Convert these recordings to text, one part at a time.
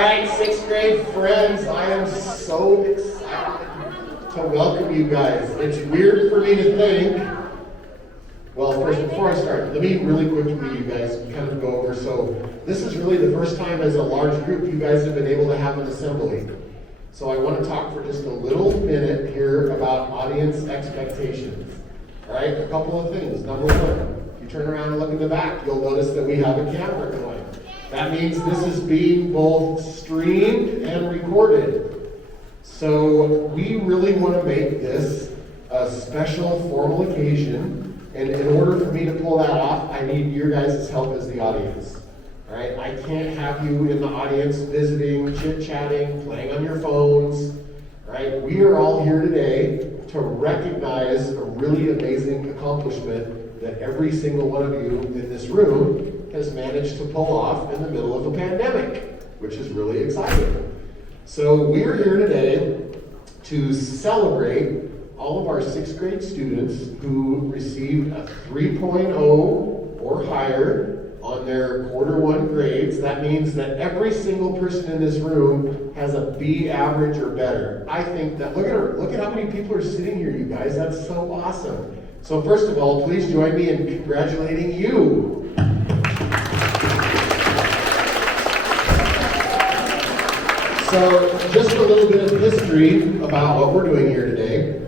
right, sixth grade friends, I am so excited to welcome you guys. It's weird for me to think, well, first, before I start, let me really quickly, you guys, kind of go over. So, this is really the first time as a large group you guys have been able to have an assembly. So, I want to talk for just a little minute here about audience expectations. All right, a couple of things. Number one, if you turn around and look in the back, you'll notice that we have a camera going. That means this is being both streamed and recorded. So we really want to make this a special formal occasion. And in order for me to pull that off, I need your guys' help as the audience. All right, I can't have you in the audience visiting, chit-chatting, playing on your phones. All right, we are all here today to recognize a really amazing accomplishment that every single one of you in this room has managed to pull off in the middle of a pandemic, which is really exciting. So we're here today to celebrate all of our sixth grade students who received a 3.0 or higher on their quarter one grades. That means that every single person in this room has a B average or better. I think that, look at how many people are sitting here, you guys. That's so awesome. So first of all, please join me in congratulating you. So just a little bit of history about what we're doing here today.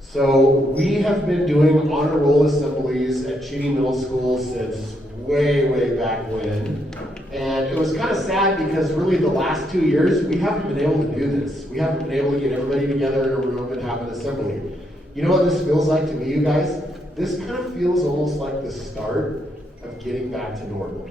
So we have been doing honor roll assemblies at Cheney Middle School since way back when. And it was kind of sad because really the last 2 years, we haven't been able to do this. We haven't been able to get everybody together in a room and have an assembly. You know what this feels like to me, you guys? This kind of feels almost like the start of getting back to normal.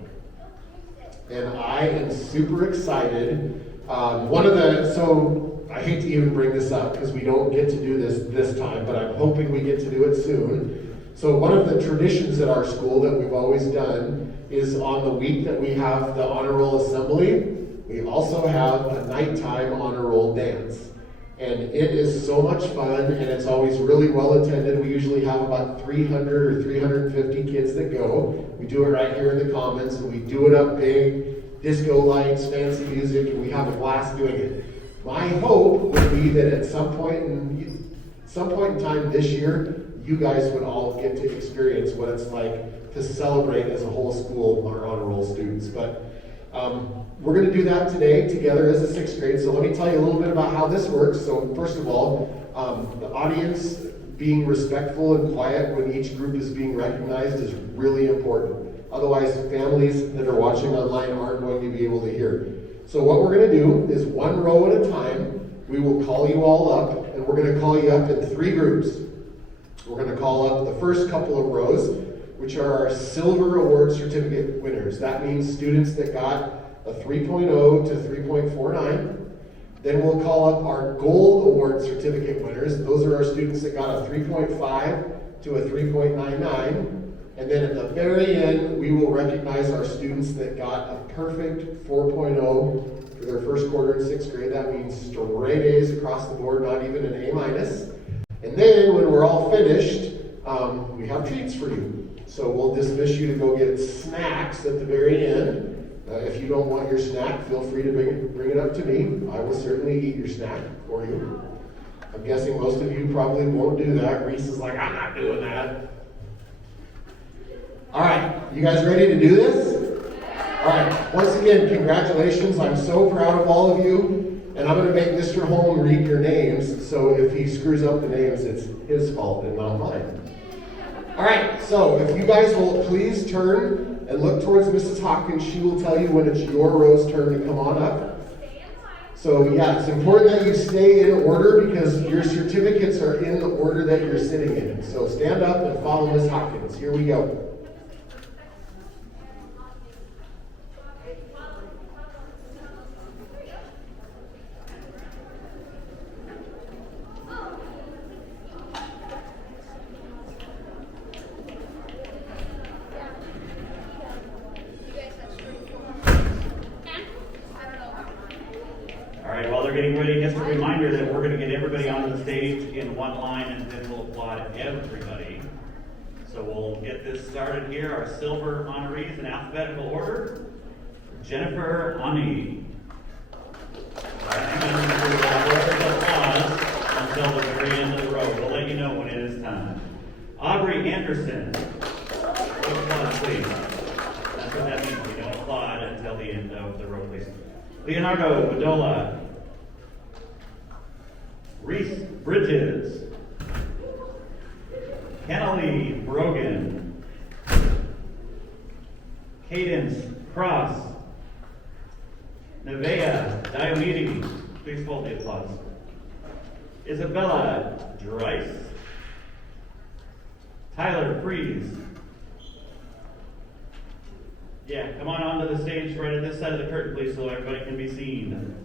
And I am super excited. So I hate to even bring this up because we don't get to do this time, but I'm hoping we get to do it soon. So one of the traditions at our school that we've always done is on the week that we have the honor roll assembly, we also have a nighttime honor roll dance. And it is so much fun, and it's always really well attended. We usually have about 300 or 350 kids that go. We do it right here in the Commons, and we do it up big, disco lights, fancy music, and we have a blast doing it. My hope would be that at some point in time this year, you guys would all get to experience what it's like to celebrate as a whole school our honor roll students. But we're going to do that today together as a sixth grade. So let me tell you a little bit about how this works. So first of all, the audience being respectful and quiet when each group is being recognized is really important. Otherwise, families that are watching online aren't going to be able to hear. So what we're going to do is one row at a time, we will call you all up, and we're going to call you up in 3 groups. We're going to call up the first couple of rows, which are our Silver Award Certificate winners. That means students that got a 3.0 to 3.49. Then we'll call up our Gold Award Certificate winners. Those are our students that got a 3.5 to a 3.99. And then at the very end, we will recognize our students that got a perfect 4.0 for their first quarter in sixth grade. That means straight A's across the board, not even an A-. And then when we're all finished, we have treats for you. So we'll dismiss you to go get snacks at the very end. If you don't want your snack, feel free to bring it up to me. I will certainly eat your snack for you. I'm guessing most of you probably won't do that. Reese is like, I'm not doing that. All right, you guys ready to do this? All right, once again, congratulations. I'm so proud of all of you. And I'm going to make Mr. Holm read your names. So if he screws up the names, it's his fault and not mine. All right, so if you guys will please turn and look towards Mrs. Hopkins, she will tell you when it's your row's turn to come on up. So yeah, it's important that you stay in order because your certificates are in the order that you're sitting in. So stand up and follow Ms. Hopkins. Here we go. Getting ready, just a reminder that we're going to get everybody onto the stage in one line and then we'll applaud everybody. So we'll get this started here. Our silver honorees in alphabetical order. Jennifer Ani. Until the very end of the road. We'll let you know when it is time. Aubrey Anderson. Applause, please. That's what that means. We don't applaud until the end of the road, please. Leonardo Bedolla. Reese Bridges. Kennelie Brogan. Cadence Cross. Nevea Diomedes. Please hold the applause. Isabella Dreiss. Tyler Freeze. Yeah, come on onto the stage right at this side of the curtain, please, so everybody can be seen.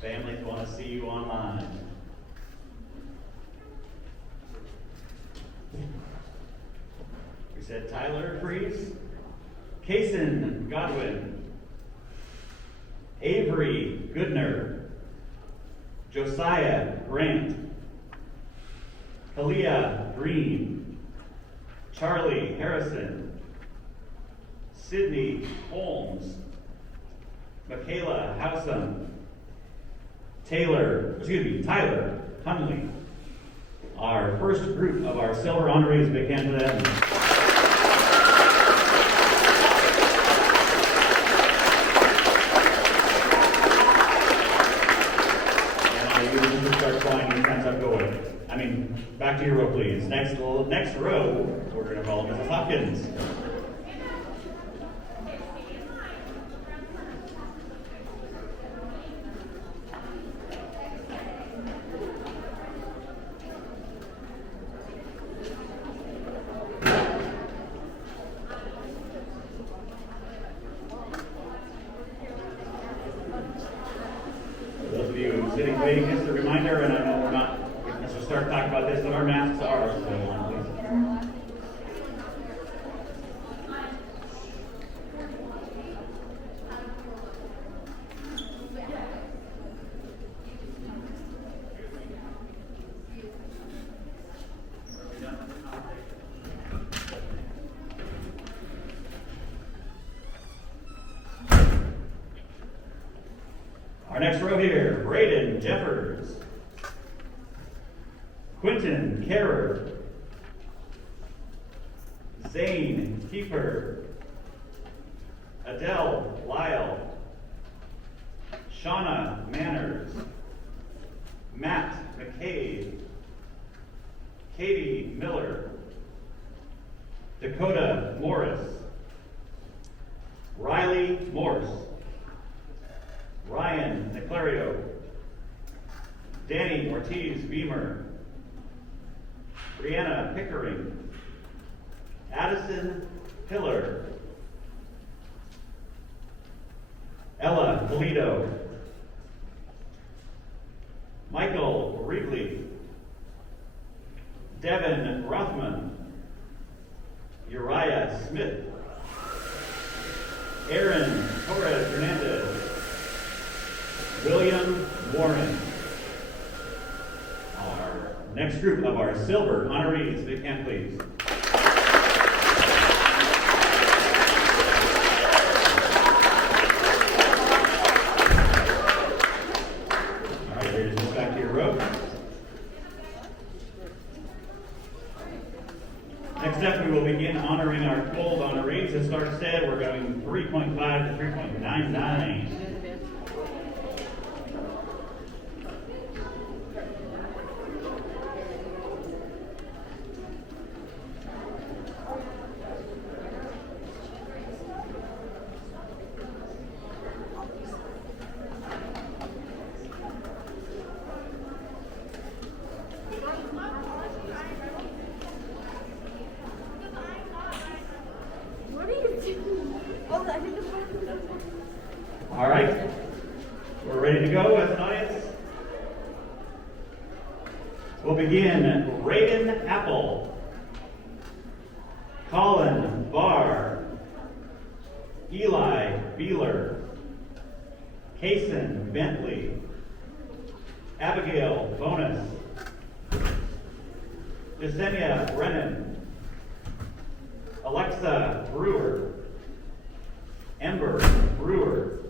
Families want to see you online. We said Tyler Freeze, Kason Godwin, Avery Goodner, Josiah Grant, Kalia Green, Charlie Harrison, Sydney Holmes, Michaela Howsam, Tyler Hunley. Our first group of our silver honorees, big hand for them. Start flying these times up going. Back to your row, please. Next row, we're going to call Mrs. Hopkins. Sitting waiting, just a reminder, and I know we're not going to start talking about this, but our masks are, so please. Our next row here, Braden Jeffers, Quentin Carer, Zane Kiefer, Adele Lyle, Shauna Manners, Matt McCabe, Katie Miller, Dakota Morris, Riley Morse, Ryan Niclario, Danny Ortiz Beamer, Brianna Pickering, Addison Pillar, Ella Polito, Michael Wrigley, Devin Rothman, Uriah Smith, Aaron Torres Hernandez, William Warren. Our next group of our silver honorees, they can please. All right, here's just back to your row. Next up, we will begin honoring our gold honorees. As Stark said, we're going 3.5 to 3.99. All right, we're ready to go as an audience. We'll begin. Raiden Apple, Colin Barr, Eli Beeler, Kason Bentley, Abigail Bonus, Yesenia Brennan, Alexa Brewer, Ember Brewer,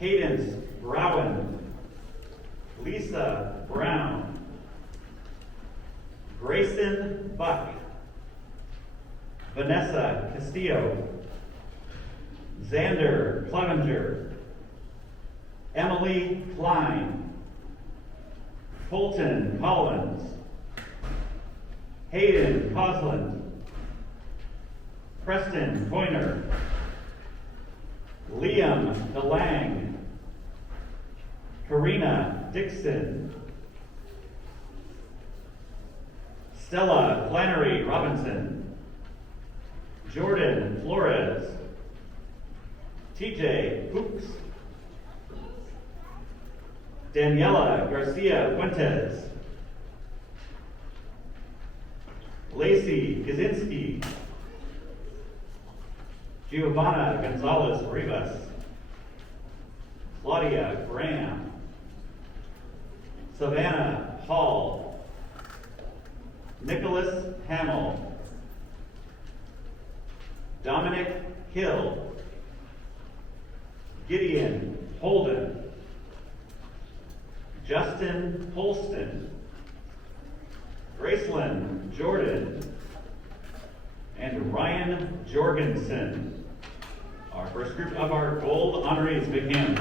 Cadence Browen, Lisa Brown, Grayson Buck, Vanessa Castillo, Xander Clevenger, Emily Klein, Fulton Collins, Hayden Cosland, Preston Pointer, Liam DeLang, Karina Dixon, Stella Flannery Robinson, Jordan Flores, TJ Hooks, Daniela Garcia Fuentes, Lacey Kaczynski, Giovanna Gonzalez Rivas, Claudia Graham, Savannah Hall, Nicholas Hamill, Dominic Hill, Gideon Holden, Justin Holston, Gracelyn Jordan, and Ryan Jorgensen. Our first group of our gold honorees. Big hands.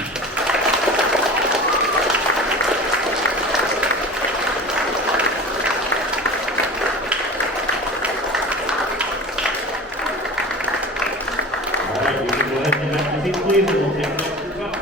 All right, you can go ahead and have your seats, please, and we'll take the next group up.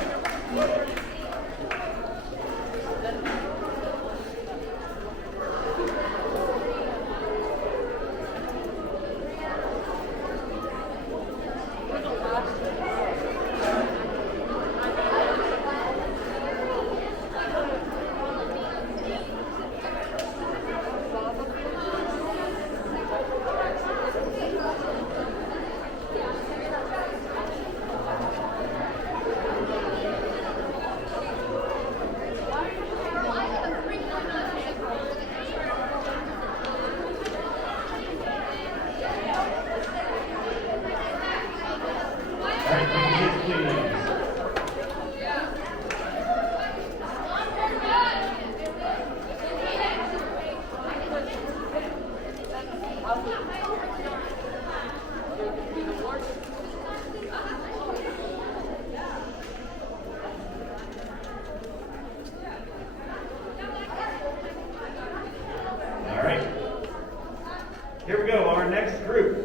Here we go, our next group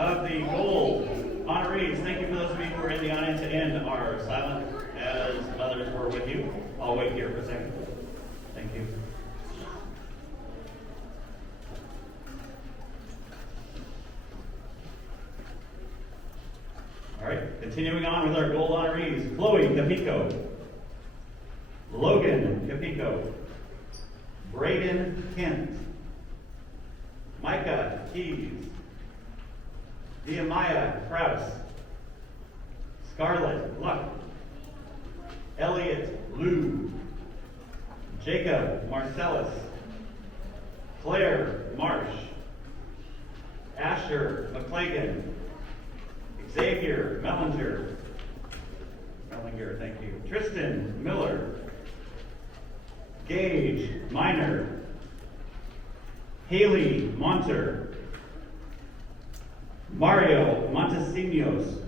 of the gold honorees. Thank you for those of you who are in the audience and are silent as others were with you. I'll wait here for a second. Thank you. All right, continuing on with our gold honorees. Chloe Capico, Logan Capico, Braden Kent, Micah Keys, Nehemiah Krause, Scarlett Luck, Elliot Liu, Jacob Marcellus, Claire Marsh, Asher McClagan, Xavier Mellinger, thank you, Tristan Miller, Gage Minor, Haley Monter, Mario Montesinos,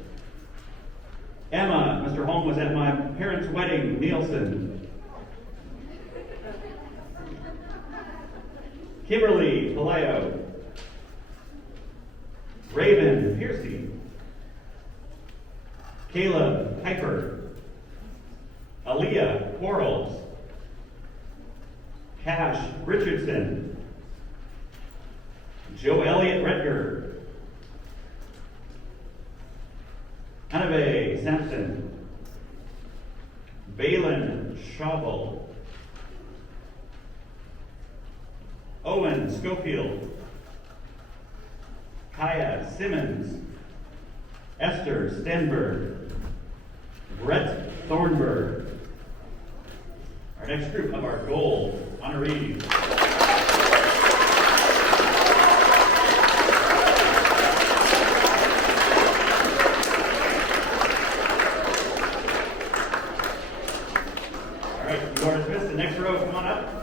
Emma, Mr. Holm was at my parents' wedding, Nielsen, Kimberly Palayo, Raven Piercy, Caleb Piper, Aaliyah Quarles, Cash Richardson, Joe Elliott Redger, Hanabe Sampson, Balin Schauble, Owen Schofield, Kaya Simmons, Esther Stenberg, Brett Thornburg. Our next group of our gold honorees. right, you are dismissed. The next row, come on up.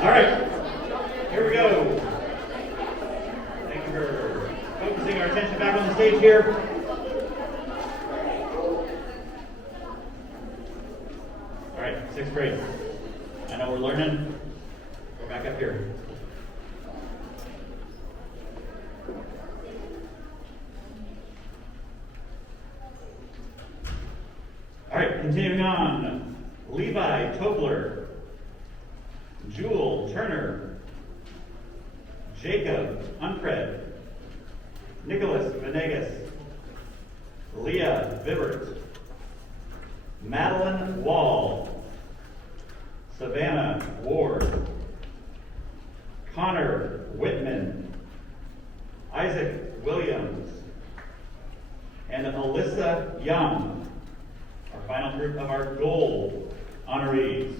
All right, here we go. Thank you for focusing our attention back on the stage here. All right, sixth grade. I know we're learning. We're back up here. All right, continuing on. Levi Tobler. Jewel Turner, Jacob Uncred, Nicholas Venegas, Leah Vibert, Madeline Wall, Savannah Ward, Connor Whitman, Isaac Williams, and Alyssa Young, our final group of our gold honorees.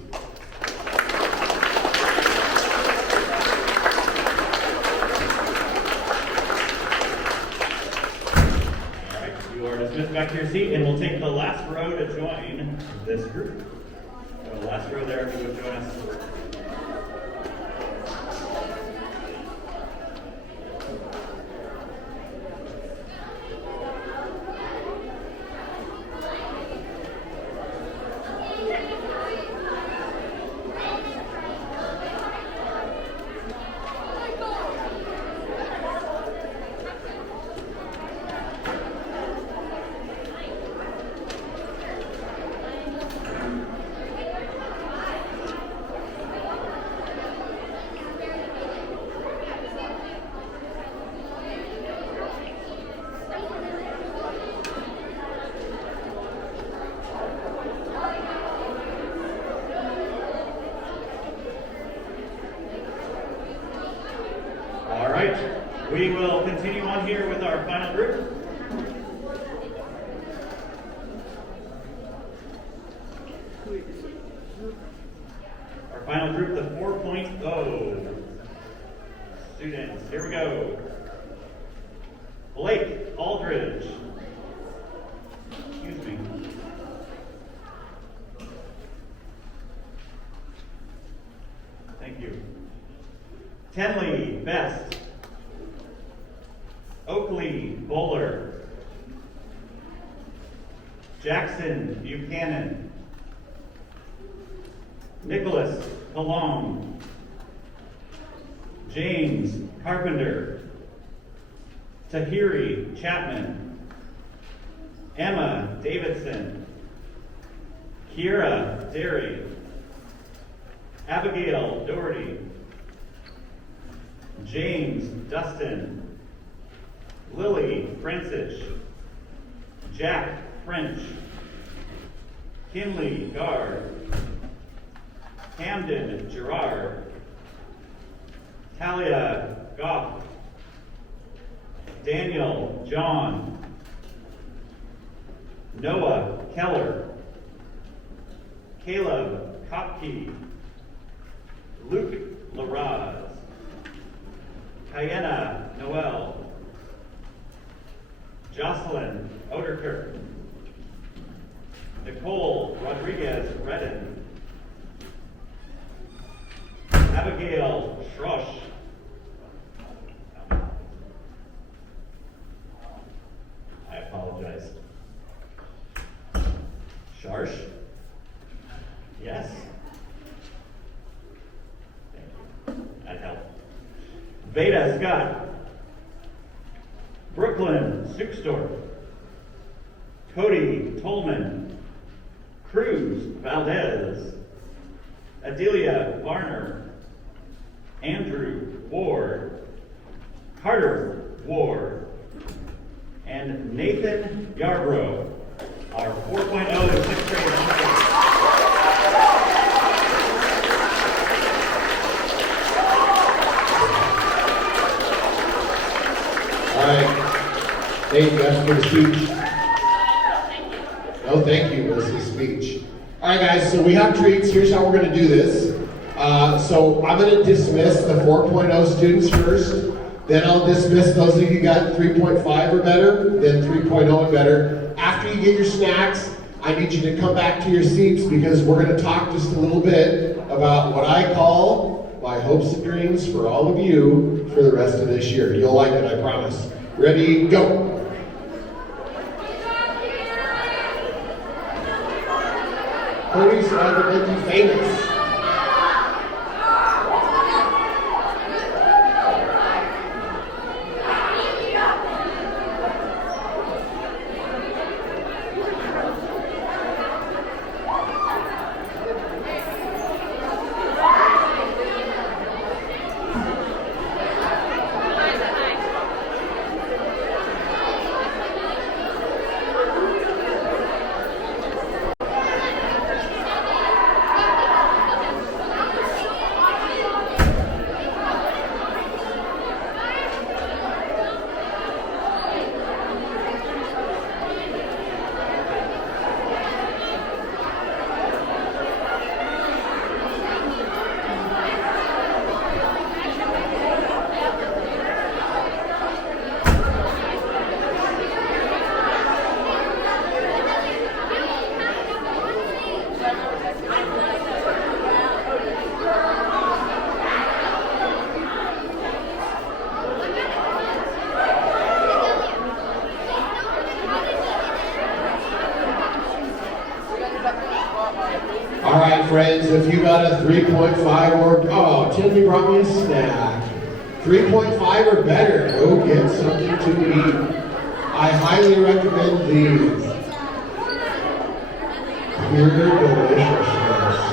Dismissed back to your seat, and we'll take the last row to join this group. So the last row there, if you would join us. We will continue on here with our final group. Our final group, the 4.0 students. Here we go. Blake Aldridge. Excuse me. Thank you. Tenley Best. Oakley Bowler, Jackson Buchanan, Nicholas Kalong, James Carpenter, Tahiri Chapman, Emma Davidson, Kira Derry, Abigail Doherty, James Dustin, Lily Francis, Jack French, Kinley Gard, Camden Gerard, Talia Goff, Daniel John, Noah Keller, Caleb Kopke, Luke Laraz, Kayena Noel, Jocelyn Oderkirk, Nicole Rodriguez Redden, Abigail Schrosch, I apologize, Sharsh, yes, thank you, that helped. Veda Scott, Brooke Brooklyn Suchstorf, Cody Tolman, Cruz Valdez, Adelia Varner, Andrew Ward, Carter Ward, and Nathan Yarbrough, our 4.0 to 6th grade honors. All right. Thank you guys for the speech. No, thank you, Melissa's speech. All right, guys, so we have treats. Here's how we're going to do this. So I'm going to dismiss the 4.0 students first. Then I'll dismiss those of you who got 3.5 or better, then 3.0 and better. After you get your snacks, I need you to come back to your seats because we're going to talk just a little bit about what I call my hopes and dreams for all of you for the rest of this year. You'll like it, I promise. Ready, go. Cody's trying to make you famous. All right, friends, if you got a 3.5 or, oh, Timmy brought me a snack. 3.5 or better, go get something to eat. I highly recommend these. Pure deliciousness.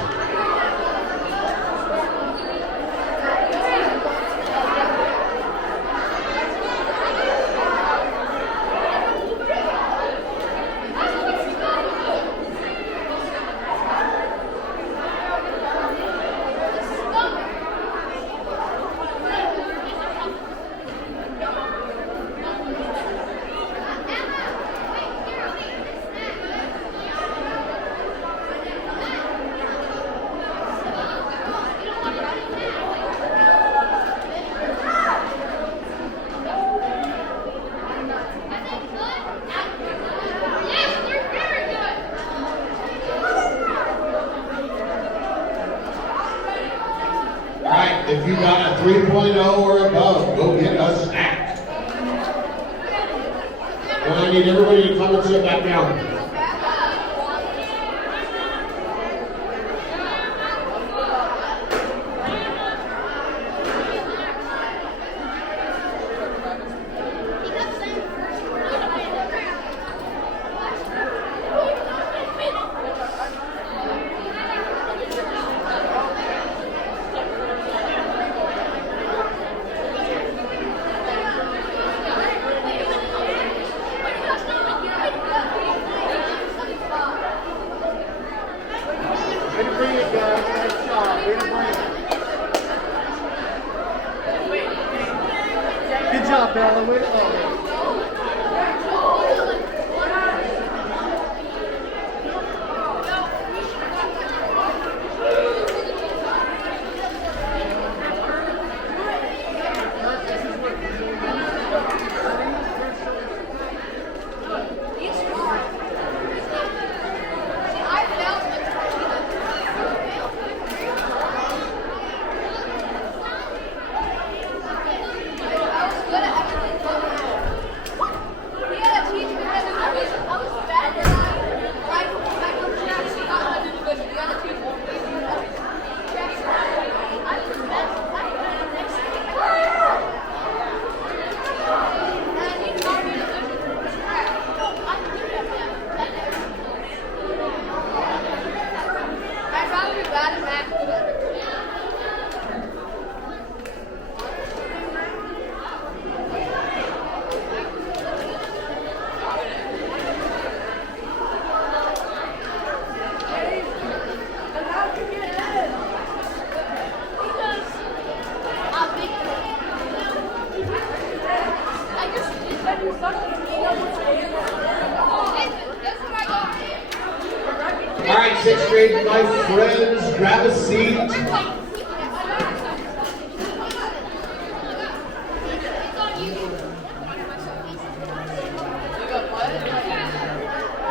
If you got a 3.0 or above, go get a snack. And I need everybody to come and sit back down. All right, sixth grade, my friends, grab a seat.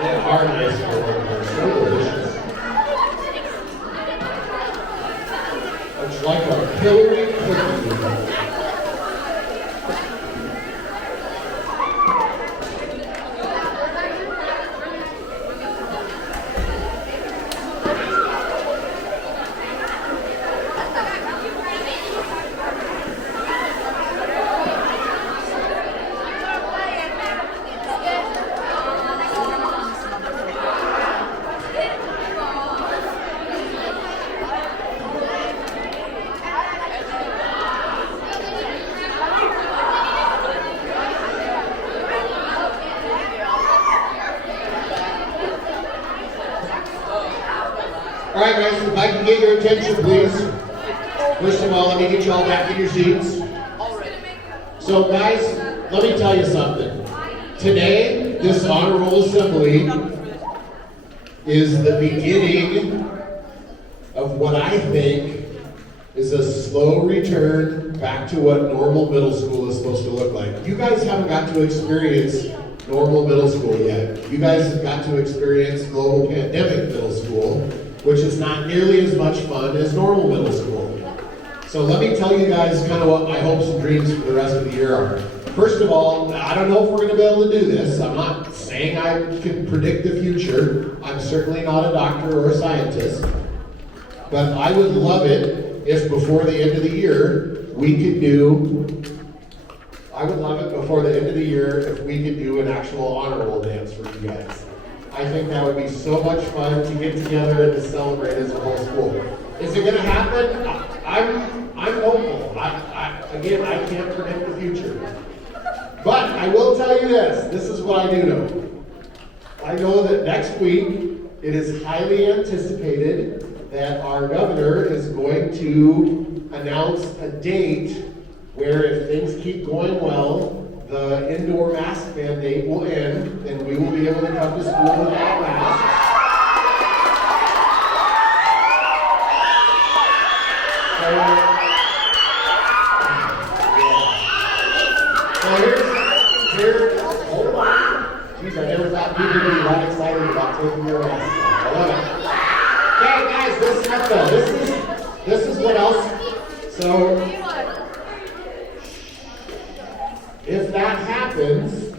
They are nice. They're so delicious. It's like a pillowy cookie. All right, guys, if I can get your attention, please. First of all, let me get you all back in your seats. So, guys, let me tell you something. Today, this honor roll assembly is the beginning of what I think is a slow return back to what normal middle school is supposed to look like. You guys haven't got to experience normal middle school yet. You guys have got to experience global pandemic middle school, which is not nearly as much fun as normal middle school. So let me tell you guys kind of what my hopes and dreams for the rest of the year are. First of all, I don't know if we're going to be able to do this. I'm not saying I can predict the future. I'm certainly not a doctor or a scientist. But I would love it if before the end of the year we could do, I would love it before the end of the year if we could do an actual honor roll dance for you guys. I think that would be so much fun to get together and to celebrate as a whole school. Is it going to happen? I'm hopeful. Again, I can't predict the future. But I will tell you this. This is what I do know. I know that next week it is highly anticipated that our governor is going to announce a date where if things keep going well, the indoor mask mandate will end, and we will be able to come to school without masks. Hold on. Jeez, I never thought people would be that excited about taking their masks off. I love it. Okay, guys, listen up though. This is what else. So, if that happens,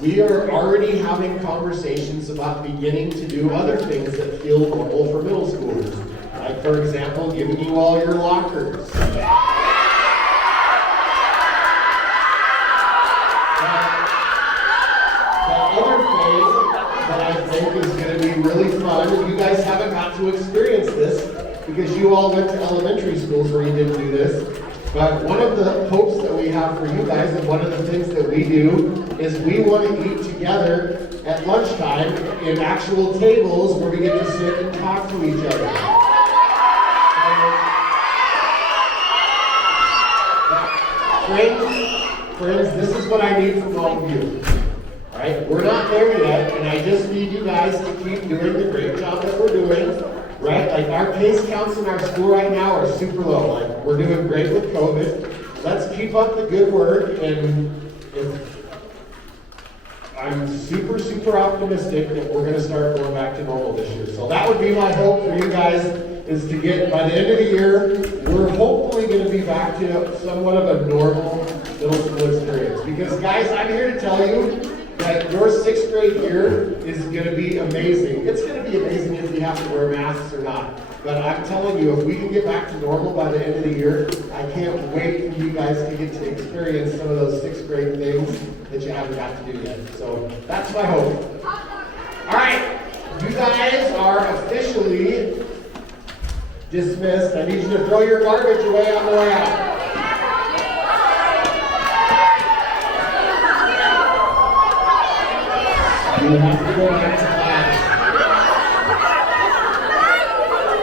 we are already having conversations about beginning to do other things that feel normal for middle schoolers. Like, for example, giving you all your lockers. The other thing that I think is going to be really fun, and you guys haven't got to experience this because you all went to elementary schools where you didn't do this. But one of the hopes that we have for you guys, and one of the things that we do, is we want to eat together at lunchtime in actual tables where we get to sit and talk to each other. Friends, this is what I need from all of you. All right, we're not there yet, and I just need you guys to keep doing the great job that we're doing. Right? Like our case counts in our school right now are super low. Like we're doing great with COVID. Let's keep up the good work, and I'm super optimistic that we're going to start going back to normal this year. So that would be my hope for you guys, is to get, by the end of the year, we're hopefully going to be back to somewhat of a normal middle school experience. Because guys, I'm here to tell you that your sixth grade year is going to be amazing. It's going to be amazing if you have to wear masks or not. But I'm telling you, if we can get back to normal by the end of the year, I can't wait for you guys to get to experience some of those sixth grade things that you haven't got to do yet. So that's my hope. All right, you guys are officially dismissed. I need you to throw your garbage away on the way out. You have to go back to